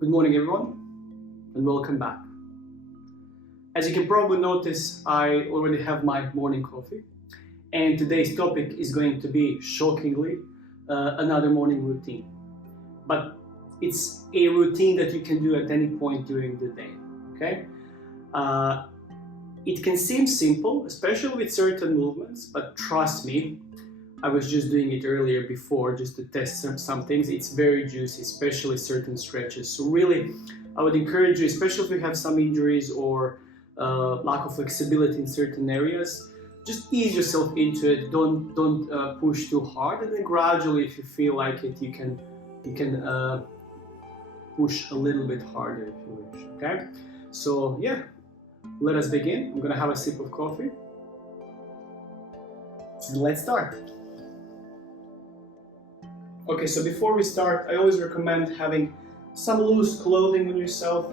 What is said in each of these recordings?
Good morning everyone and welcome back. As you can probably notice, I already have my morning coffee and today's topic is going to be, shockingly, another morning routine. But it's a routine that you can do at any point during the day, okay? It can seem simple, especially with certain movements, but trust me, I was just doing it earlier before just to test some things. It's very juicy, especially certain stretches. So really, I would encourage you, especially if you have some injuries or lack of flexibility in certain areas, just ease yourself into it. Don't push too hard, and then gradually, if you feel like it, you can push a little bit harder if you wish. Okay. So yeah, let us begin. I'm gonna have a sip of coffee, and let's start. Okay, so before we start, I always recommend having some loose clothing on yourself,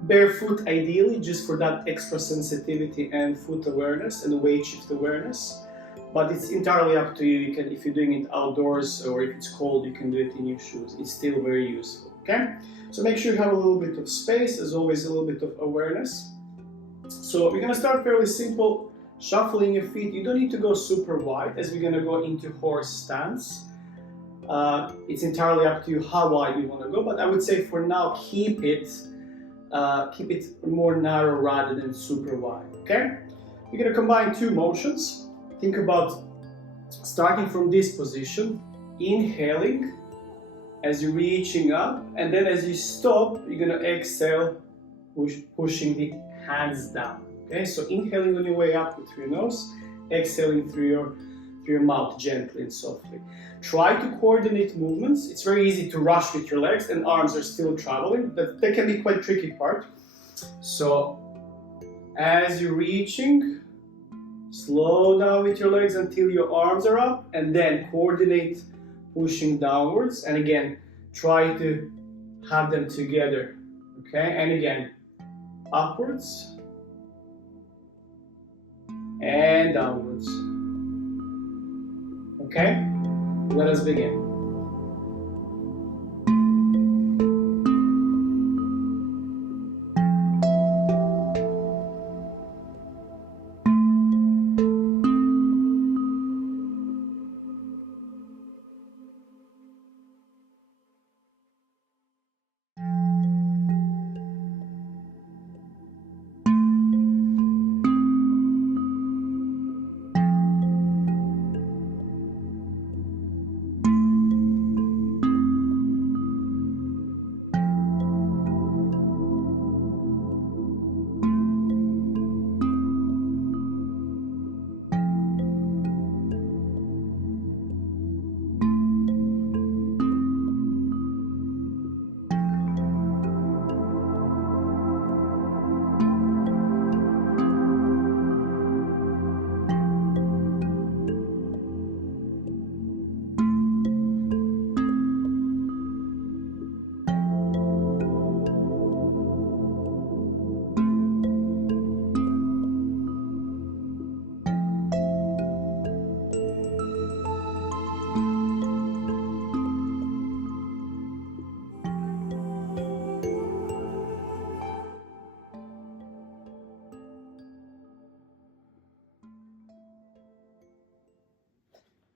barefoot ideally, just for that extra sensitivity and foot awareness and weight shift awareness. But it's entirely up to you. You can, if you're doing it outdoors or if it's cold, you can do it in your shoes. It's still very useful, okay? So make sure you have a little bit of space, as always, a little bit of awareness. So we're gonna start fairly simple, shuffling your feet. You don't need to go super wide as we're gonna go into horse stance. It's entirely up to you how wide you want to go, but I would say for now keep it more narrow rather than super wide. Okay, you're going to combine two motions. Think about starting from this position, inhaling as you're reaching up, and then as you stop, you're going to exhale, pushing the hands down. Okay, so inhaling on your way up with your nose, exhaling through your mouth gently and softly. Try to coordinate movements. It's very easy to rush with your legs and arms are still traveling, but that can be quite tricky part. So as you're reaching, slow down with your legs until your arms are up, and then coordinate pushing downwards, and again try to have them together. Okay, and again upwards and downwards. Okay, let us begin.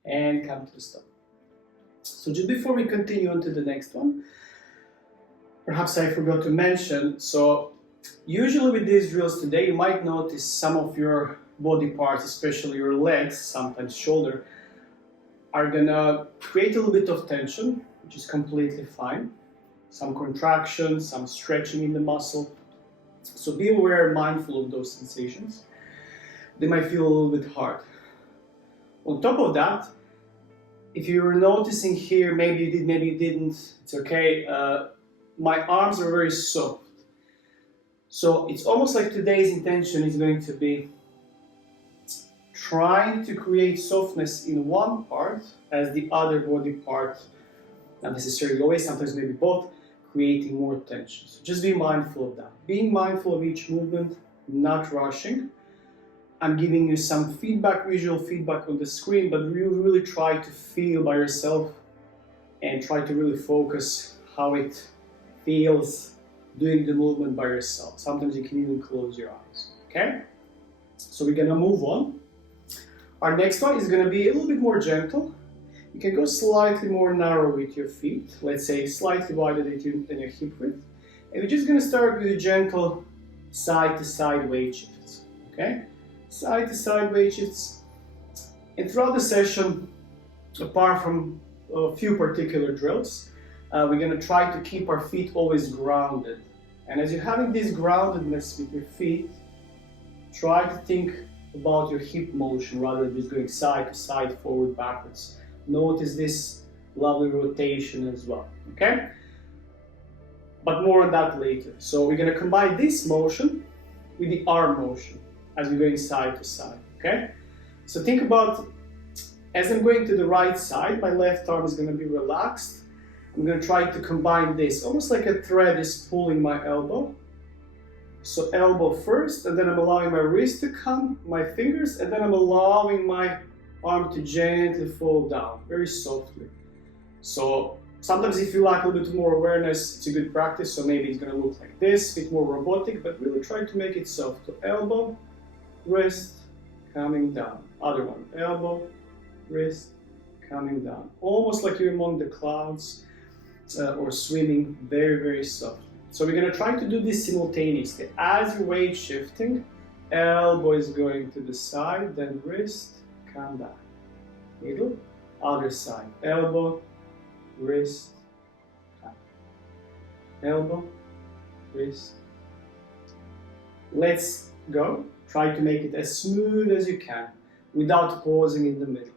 And come to the stop. So just before we continue on to the next one, perhaps I forgot to mention, so usually with these drills today, you might notice some of your body parts, especially your legs, sometimes shoulder, are gonna create a little bit of tension, which is completely fine. Some contraction, some stretching in the muscle. So be aware, mindful of those sensations. They might feel a little bit hard. On top of that, if you were noticing here, maybe you did, maybe you didn't, it's okay. My arms are very soft. So it's almost like today's intention is going to be trying to create softness in one part as the other body part, not necessarily always, sometimes maybe both, creating more tension. So just be mindful of that. Being mindful of each movement, not rushing. I'm giving you some feedback, visual feedback on the screen, but you really try to feel by yourself and try to really focus how it feels doing the movement by yourself. Sometimes you can even close your eyes, okay? So we're gonna move on. Our next one is gonna be a little bit more gentle. You can go slightly more narrow with your feet, let's say slightly wider than your hip width. And we're just gonna start with a gentle side to side weight shifts, okay? Side to side weight shifts. And throughout the session, apart from a few particular drills, we're gonna try to keep our feet always grounded. And as you're having this groundedness with your feet, try to think about your hip motion rather than just going side to side, forward, backwards. Notice this lovely rotation as well, okay? But more on that later. So we're gonna combine this motion with the arm motion as we're going side to side, okay? So think about, as I'm going to the right side, my left arm is gonna be relaxed. I'm going to try to combine this, almost like a thread is pulling my elbow. So elbow first, and then I'm allowing my wrist to come, my fingers, and then I'm allowing my arm to gently fall down, very softly. So sometimes if you lack a little bit more awareness, it's a good practice, so maybe it's going to look like this, a bit more robotic, but really try to make it soft. So elbow, wrist, coming down. Other one, elbow, wrist, coming down. Almost like you're among the clouds. Or swimming very, very softly. So we're going to try to do this simultaneously. As you're weight shifting, elbow is going to the side, then wrist, come back. Middle, other side. Elbow, wrist, come. Elbow, wrist. Let's go. Try to make it as smooth as you can without pausing in the middle.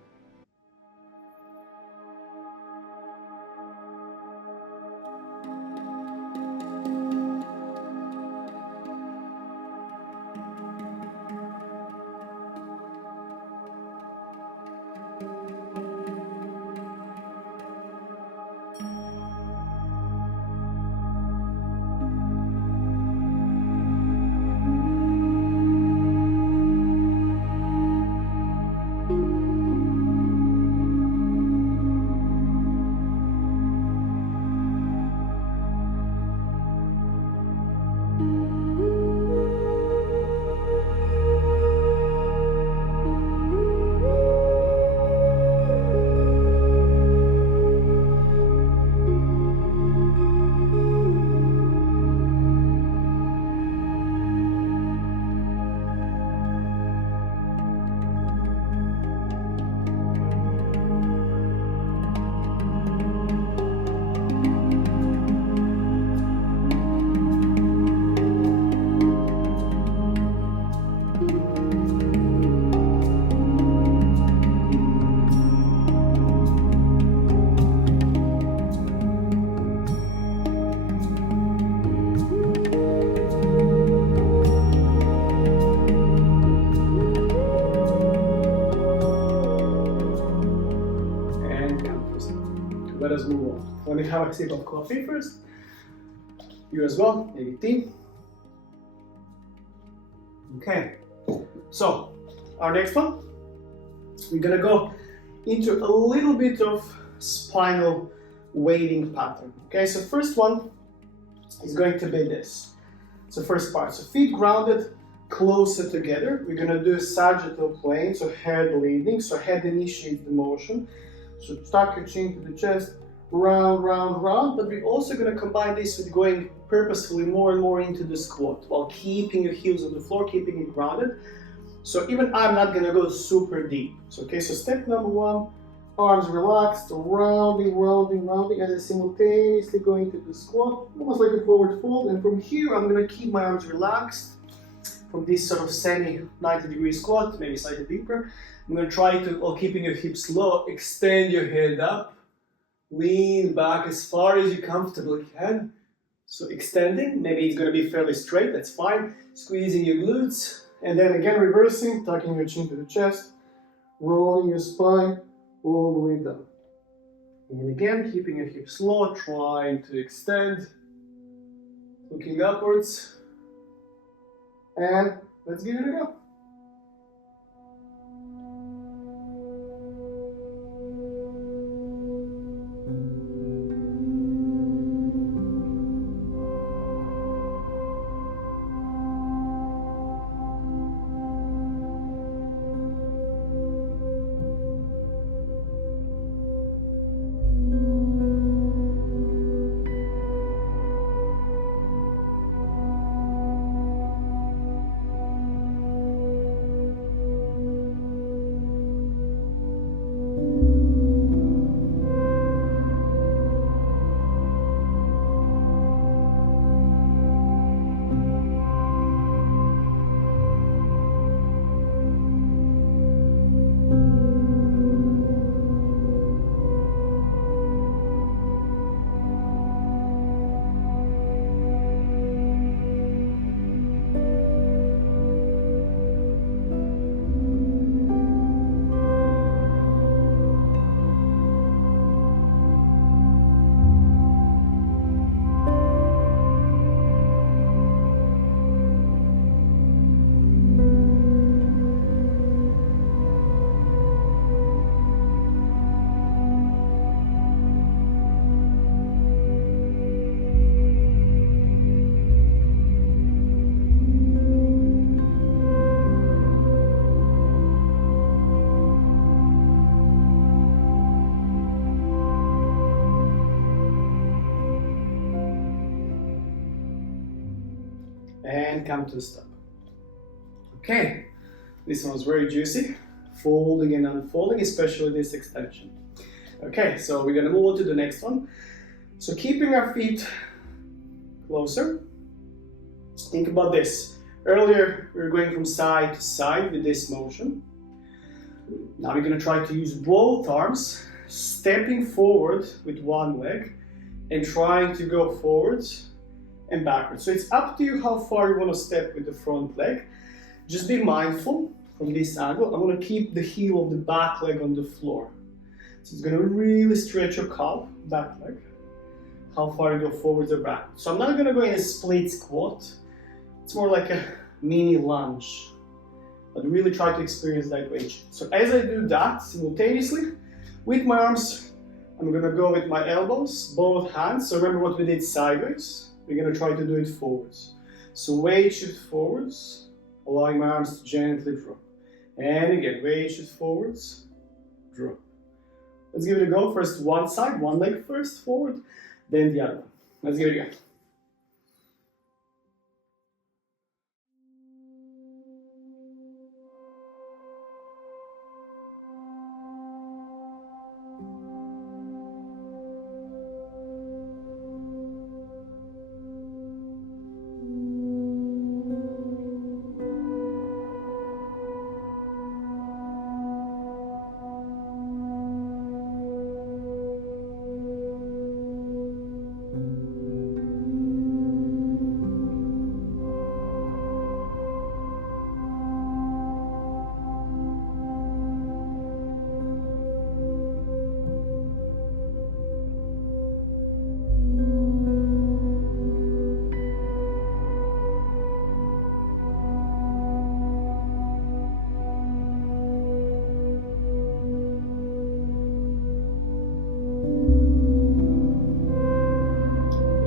Let us move on. Let me have a sip of coffee first. You as well, maybe tea. Okay, so our next one, we're gonna go into a little bit of spinal weighting pattern. Okay, so first one is going to be this. So first part, so feet grounded closer together. We're gonna do a sagittal plane, so head leading, so head initiates the motion. So tuck your chin to the chest, round, round, round, but we're also going to combine this with going purposefully more and more into the squat while keeping your heels on the floor, keeping it grounded. So even I'm not going to go super deep. So, okay, so step number one, arms relaxed, rounding, rounding, rounding, as I simultaneously go into the squat, almost like a forward fold. And from here, I'm going to keep my arms relaxed from this sort of semi 90-degree squat, maybe slightly deeper. I'm going to try to, while keeping your hips low, extend your head up, lean back as far as you comfortably can. So extending, maybe it's going to be fairly straight, that's fine. Squeezing your glutes, and then again reversing, tucking your chin to the chest, rolling your spine all the way down. And again, keeping your hips low, trying to extend, looking upwards, and let's give it a go. and come to a stop. Okay, this one was very juicy, folding and unfolding, especially this extension. Okay, so we're gonna move on to the next one. So keeping our feet closer, think about this. Earlier, we were going from side to side with this motion. Now we're gonna try to use both arms, stepping forward with one leg and trying to go forwards and backwards. So it's up to you how far you want to step with the front leg. Just be mindful from this angle. I'm going to keep the heel of the back leg on the floor. So it's going to really stretch your calf, back leg, how far you go forwards or back. So I'm not going to go in a split squat. It's more like a mini lunge. But really try to experience that range. So as I do that simultaneously, with my arms, I'm going to go with my elbows, both hands. So remember what we did sideways. We're going to try to do it forwards. So weight shift forwards, allowing my arms to gently drop. And again, weight shift forwards, drop. Let's give it a go. First one side, one leg first forward, then the other one. Let's give it a go.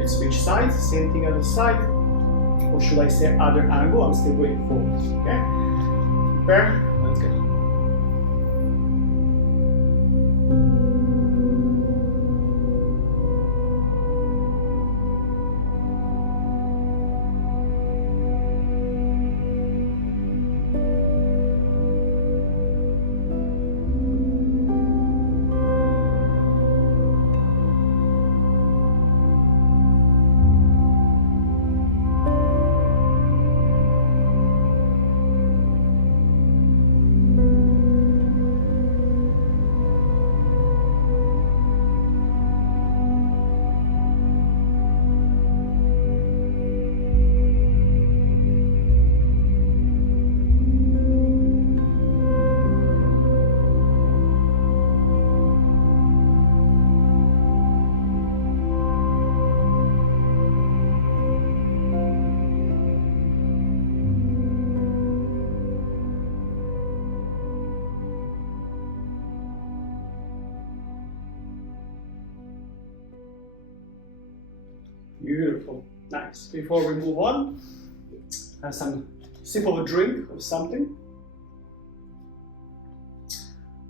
Switch sides, same thing other side, or should I say other angle? I'm still going forward. Okay, prepare, let's go. Beautiful, nice. Before we move on, have some sip of a drink or something.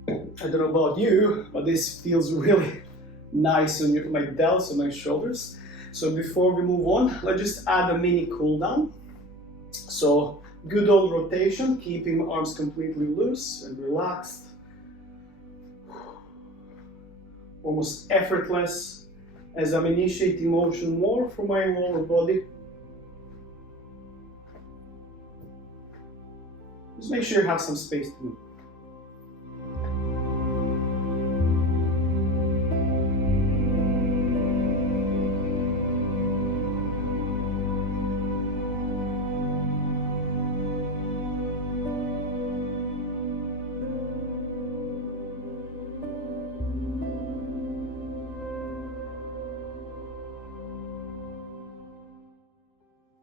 I don't know about you, but this feels really nice on my delts, on my shoulders. So before we move on, let's just add a mini cool down. So good old rotation, keeping arms completely loose and relaxed. Almost effortless. As I'm initiating motion more from my lower body. Just make sure you have some space to move.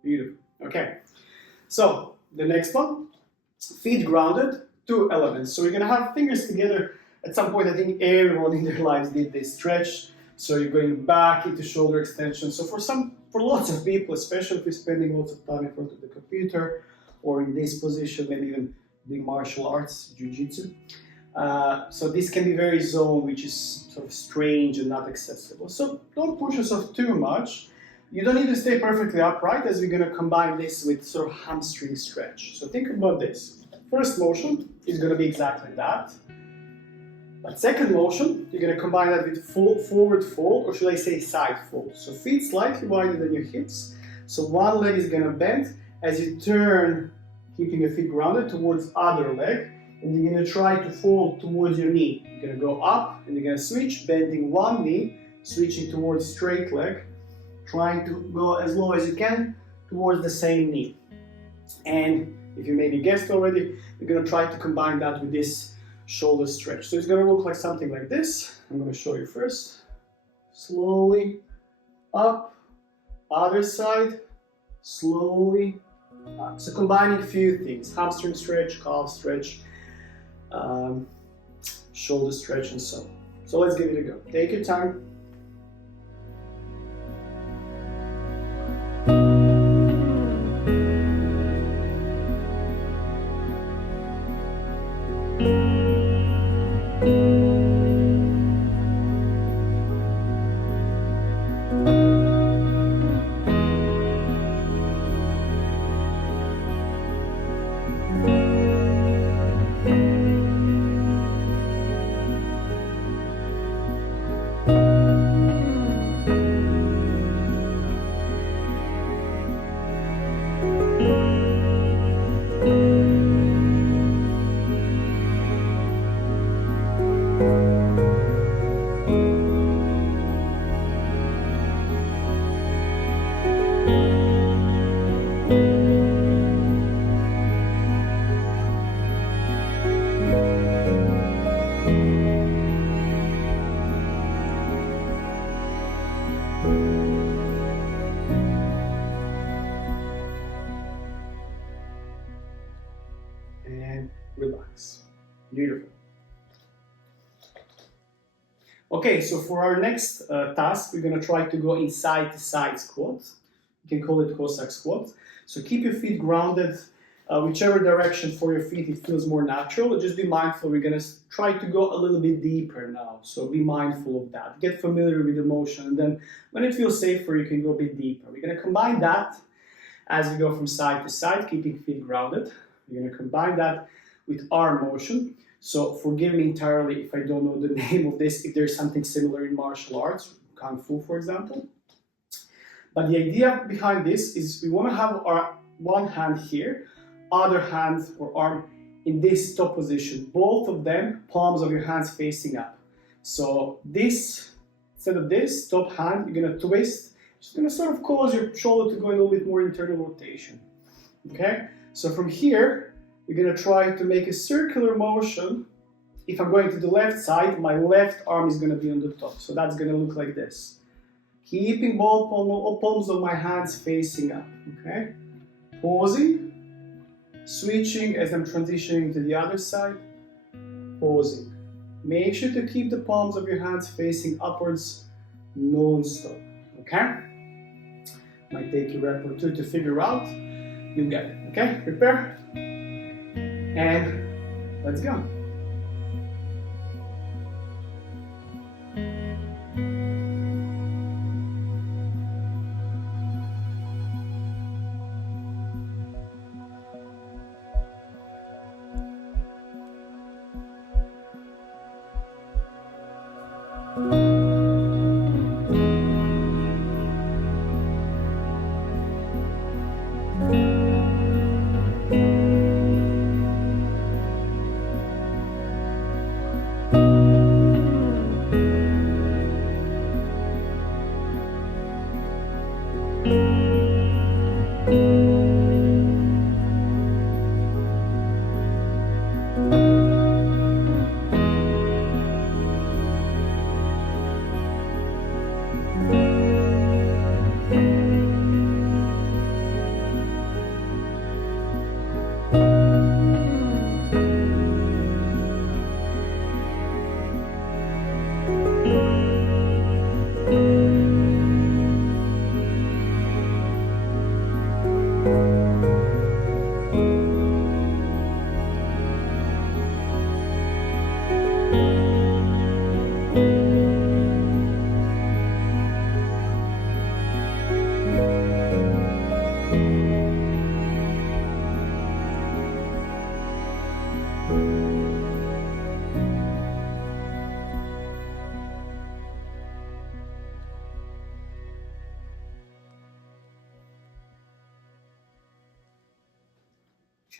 Beautiful. Okay, so the next one, feet grounded, 2 elements. So we're gonna have fingers together. At some point, I think everyone in their lives did this stretch. So you're going back into shoulder extension. So for lots of people, especially if you're spending lots of time in front of the computer or in this position, maybe even doing martial arts, jiu-jitsu. So this can be very zoned, which is sort of strange and not accessible. So don't push yourself too much. You don't need to stay perfectly upright, as we're going to combine this with sort of hamstring stretch. So think about this. First motion is going to be exactly that. But second motion, you're going to combine that with forward fold, or should I say side fold. So feet slightly wider than your hips. So one leg is going to bend as you turn, keeping your feet grounded towards other leg. And you're going to try to fold towards your knee. You're going to go up and you're going to switch, bending one knee, switching towards straight leg, trying to go as low as you can towards the same knee. And if you maybe guessed already, you're going to try to combine that with this shoulder stretch. So it's going to look like something like this. I'm going to show you first. Slowly up, other side, slowly up. So combining a few things, hamstring stretch, calf stretch, shoulder stretch, and so on. So let's give it a go. Take your time. And relax. Beautiful. Okay, so for our next task, we're going to try to go in side-to-side squat. You can call it Cossack squat. So keep your feet grounded, whichever direction for your feet it feels more natural. Just be mindful, we're going to try to go a little bit deeper now. So be mindful of that. Get familiar with the motion, and then when it feels safer, you can go a bit deeper. We're going to combine that as we go from side to side, keeping feet grounded. We're going to combine that with arm motion. So forgive me entirely if I don't know the name of this, if there's something similar in martial arts, Kung Fu for example. But the idea behind this is we want to have our one hand here, other hand or arm in this top position. Both of them, palms of your hands facing up. So this, instead of this, top hand, you're going to twist. Just going to sort of cause your shoulder to go in a little bit more internal rotation. Okay? So from here, you're going to try to make a circular motion. If I'm going to the left side, my left arm is going to be on the top. So that's going to look like this. Keeping both palms of my hands facing up. Okay? Pausing. Switching as I'm transitioning to the other side. Pausing. Make sure to keep the palms of your hands facing upwards non-stop. Okay? Might take you a rep or two to figure out. You'll get it. Okay? Prepare. And let's go.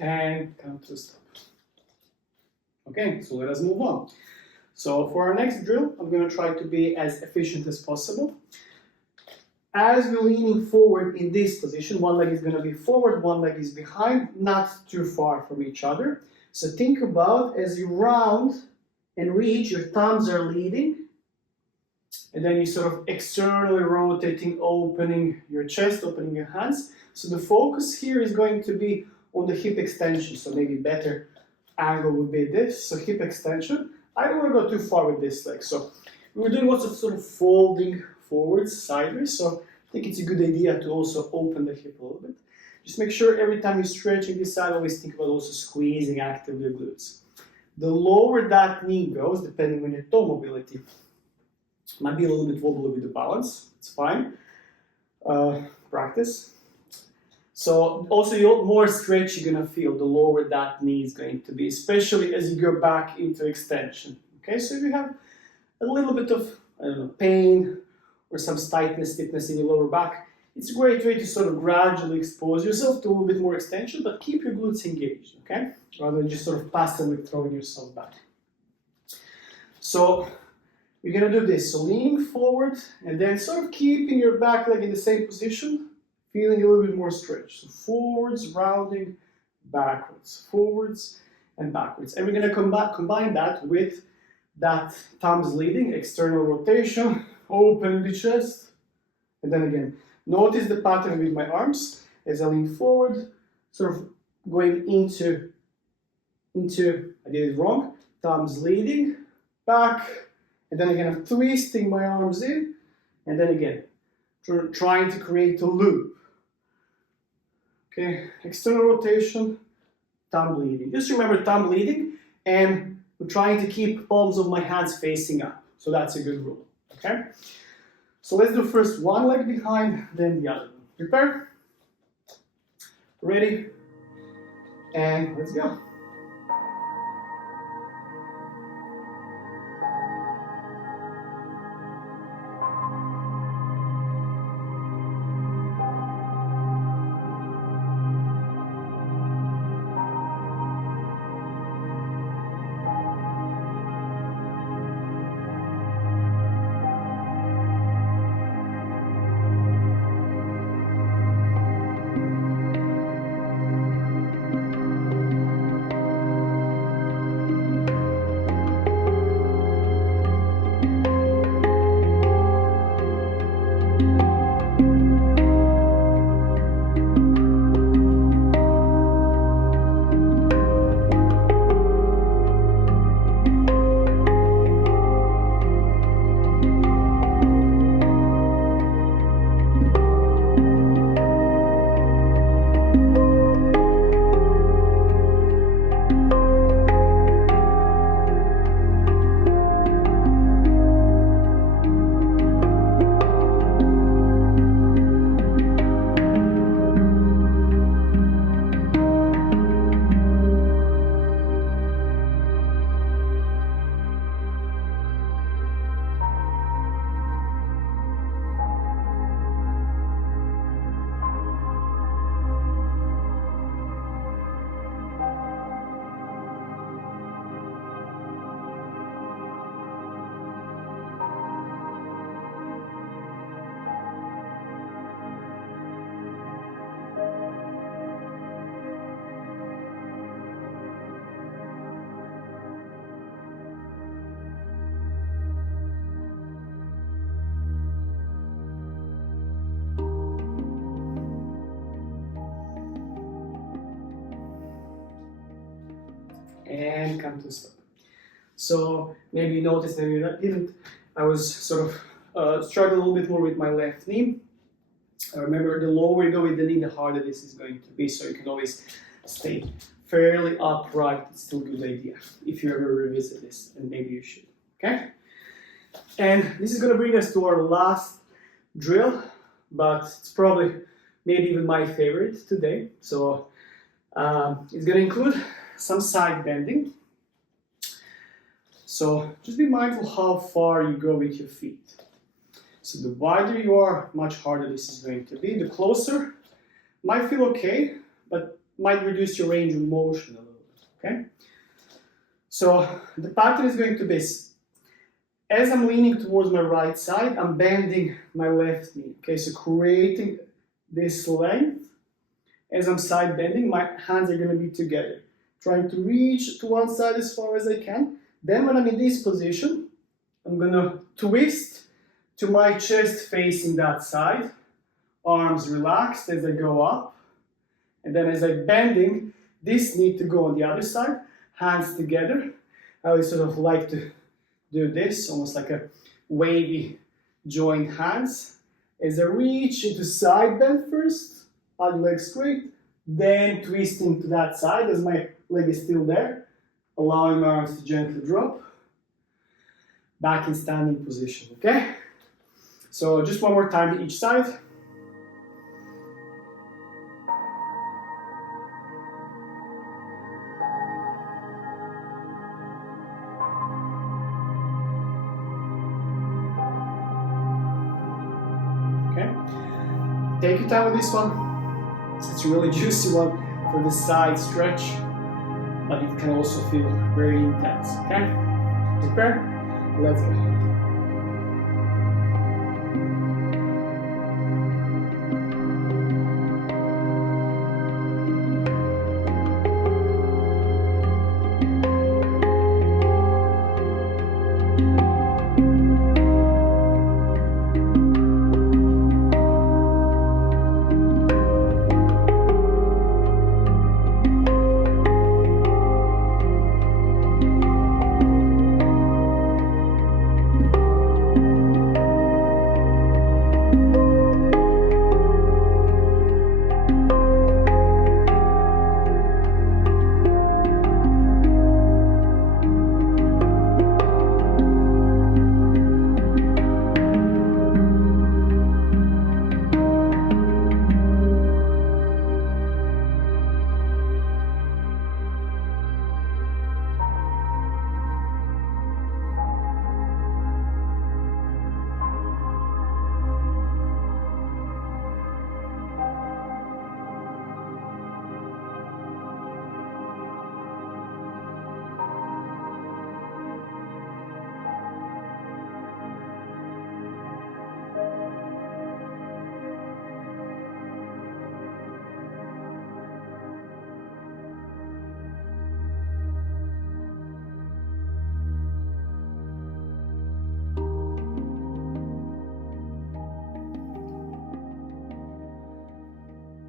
and come to a stop. Okay, so let us move on. So for our next drill, I'm going to try to be as efficient as possible. As we're leaning forward in this position, one leg is going to be forward, one leg is behind, not too far from each other. So think about as you round and reach, your thumbs are leading, and then you sort of externally rotating, opening your chest, opening your hands. So the focus here is going to be on the hip extension. So maybe better angle would be this. So hip extension. I don't want to go too far with this leg. So we were doing lots of sort of folding forwards, sideways. So I think it's a good idea to also open the hip a little bit. Just make sure every time you're stretching this side, always think about also squeezing actively the glutes. The lower that knee goes, depending on your toe mobility, might be a little bit wobbly with the balance. It's fine. Practice. So also, the more stretch you're gonna feel, the lower that knee is going to be, especially as you go back into extension. Okay, so if you have a little bit of, I don't know, pain or some tightness, stiffness in your lower back, it's a great way to sort of gradually expose yourself to a little bit more extension, but keep your glutes engaged, okay? Rather than just sort of passively throwing yourself back. So we're gonna do this. So leaning forward and then sort of keeping your back leg in the same position, feeling a little bit more stretch. So forwards, rounding, backwards, forwards and backwards. And we're gonna combine that with that thumbs leading, external rotation, open the chest, and then again, notice the pattern with my arms as I lean forward, sort of going into, I did it wrong, thumbs leading, back, and then again I'm twisting my arms in, and then again, trying to create a loop. Okay, external rotation, thumb leading. Just remember thumb leading, and I'm trying to keep palms of my hands facing up. So that's a good rule, okay? So let's do first one leg behind, then the other one. Prepare? Ready? And let's go. And come to a stop. So maybe you noticed, maybe you didn't. I was sort of struggling a little bit more with my left knee. Remember, the lower you go with the knee, the harder this is going to be. So you can always stay fairly upright. It's still a good idea if you ever revisit this, and maybe you should. Okay? And this is going to bring us to our last drill, but it's probably maybe even my favorite today. So it's going to include some side bending. So just be mindful how far you go with your feet. So the wider you are, much harder this is going to be. The closer might feel okay, but might reduce your range of motion a little bit, okay? So the pattern is going to be, as I'm leaning towards my right side, I'm bending my left knee, okay? So creating this length. As I'm side bending, my hands are going to be together, trying to reach to one side as far as I can. Then when I'm in this position, I'm going to twist to my chest facing that side, arms relaxed as I go up. And then as I'm bending, this knee to go on the other side, hands together. I always sort of like to do this, almost like a wavy joined hands. As I reach into side bend first, other leg straight, then twisting to that side as my leg is still there, allowing my arms to gently drop. Back in standing position, okay? So just one more time to each side. Okay? Take your time with this one. It's a really juicy one for the side stretch, but it can also feel very intense, okay? Prepare? Let's go.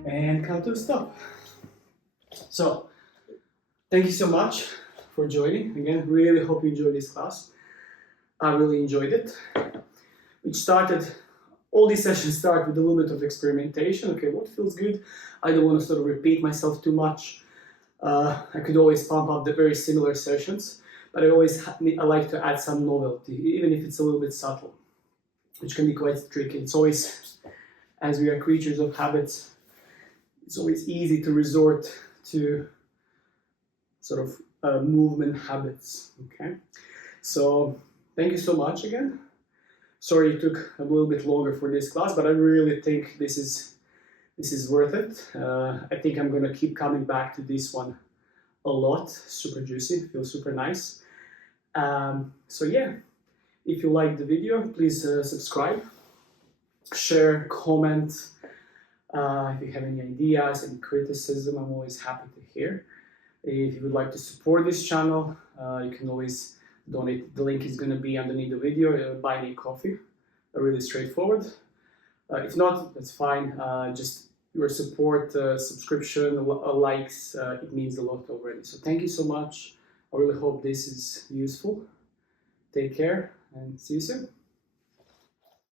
And count to stop. So, thank you so much for joining. Again, really hope you enjoyed this class. I really enjoyed it. All these sessions start with a little bit of experimentation. Okay, what feels good? I don't want to sort of repeat myself too much. I could always pump up the very similar sessions, but I like to add some novelty, even if it's a little bit subtle, which can be quite tricky. It's always, as we are creatures of habits, it's always easy to resort to sort of movement habits, okay? So thank you so much again. Sorry it took a little bit longer for this class, but I really think this is worth it. I think I'm gonna keep coming back to this one a lot. Super juicy, feels super nice. So yeah, if you liked the video, please subscribe, share, comment. If you have any ideas, any criticism, I'm always happy to hear. If you would like to support this channel, you can always donate. The link is going to be underneath the video. Buy me coffee. Really straightforward. If not, that's fine. Just your support, subscription, likes, it means a lot already. So thank you so much. I really hope this is useful. Take care and see you soon.